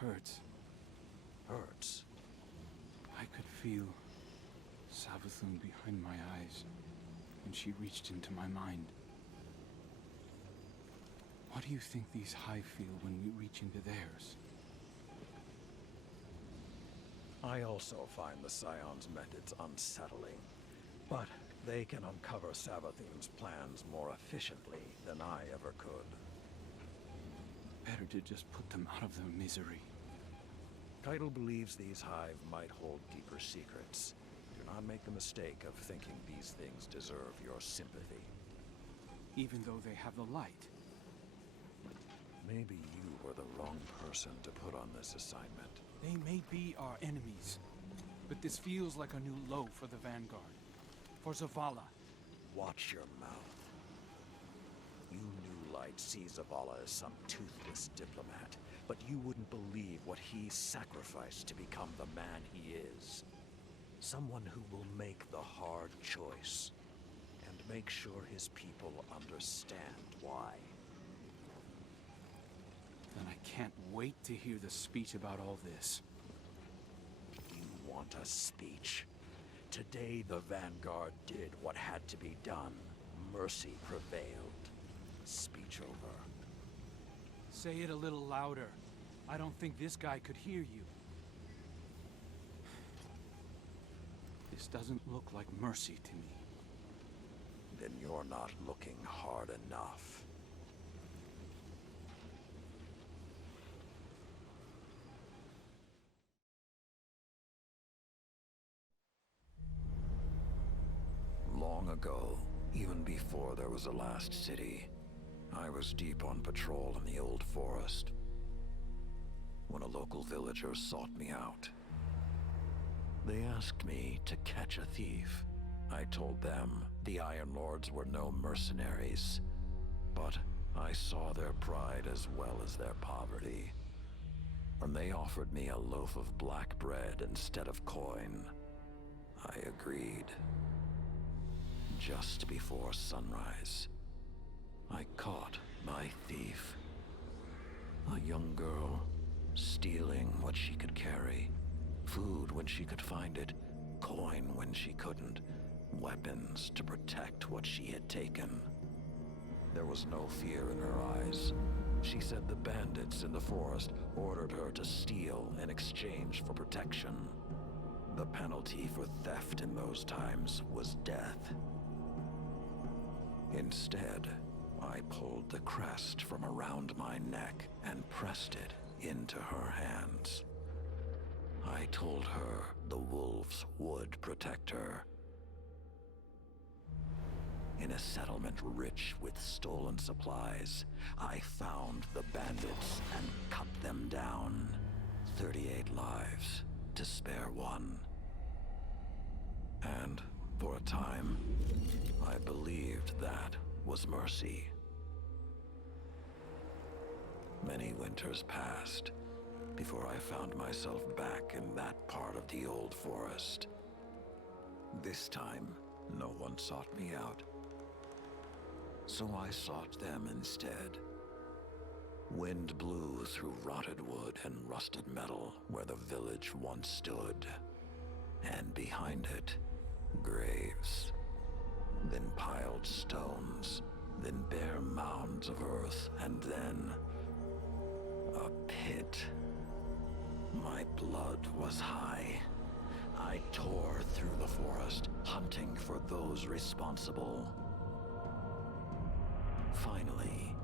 hurts. Hurts? I could feel Savathun behind my eyes, and she reached into my mind. What do you think these Hive feel when we reach into theirs? I also find the Scion's methods unsettling, but they can uncover Savathun's plans more efficiently than I ever could. Better to just put them out of their misery. Keitel believes these Hive might hold deeper secrets. Do not make the mistake of thinking these things deserve your sympathy. Even though they have the light. Maybe you were the wrong person to put on this assignment. They may be our enemies, but this feels like a new low for the Vanguard. For Zavala. Watch your mouth. You New Light see Zavala as some toothless diplomat, but you wouldn't believe what he sacrificed to become the man he is. Someone who will make the hard choice, and make sure his people understand why. Then I can't wait to hear the speech about all this. You want a speech? Today the Vanguard did what had to be done. Mercy prevailed. Speech over. Say it a little louder. I don't think this guy could hear you. This doesn't look like mercy to me. Then you're not looking hard enough. Long ago, even before there was a last city, I was deep on patrol in the old forest when a local villager sought me out. They asked me to catch a thief. I told them the Iron Lords were no mercenaries, but I saw their pride as well as their poverty. When they offered me a loaf of black bread instead of coin, I agreed. Just before sunrise, I caught my thief. A young girl, stealing what she could carry. Food when she could find it, coin when she couldn't, weapons to protect what she had taken. There was no fear in her eyes. She said the bandits in the forest ordered her to steal in exchange for protection. The penalty for theft in those times was death. Instead, I pulled the crest from around my neck and pressed it into her hands. I told her the wolves would protect her. In a settlement rich with stolen supplies, I found the bandits and cut them down. 38 lives to spare one. And for a time, I believed that was mercy. Many winters passed before I found myself back in that part of the old forest. This time, no one sought me out. So I sought them instead. Wind blew through rotted wood and rusted metal where the village once stood. And behind it, graves. Then piled stones. Then bare mounds of earth. And then a pit. My blood was high. I tore through the forest, hunting for those responsible. Finally,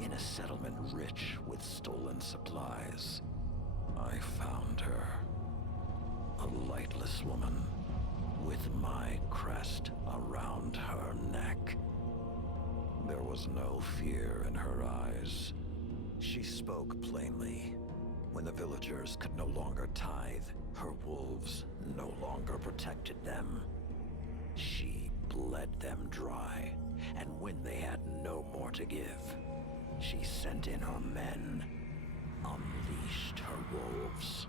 in a settlement rich with stolen supplies, I found her. A lightless woman, with my crest around her neck. There was no fear in her eyes. She spoke plainly. When the villagers could no longer tithe, her wolves no longer protected them. She bled them dry, and when they had no more to give, she sent in her men, unleashed her wolves.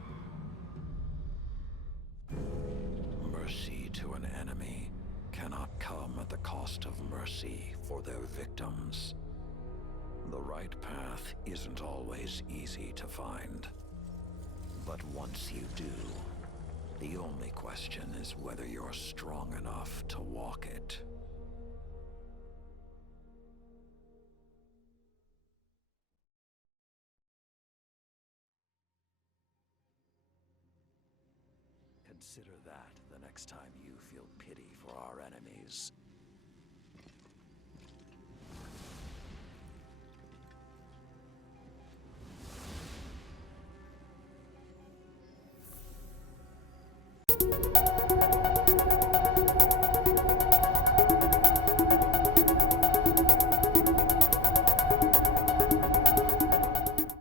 Mercy to an enemy cannot come at the cost of mercy for their victims. The right path isn't always easy to find. But once you do, the only question is whether you're strong enough to walk it. Consider that the next time you feel pity for our enemies.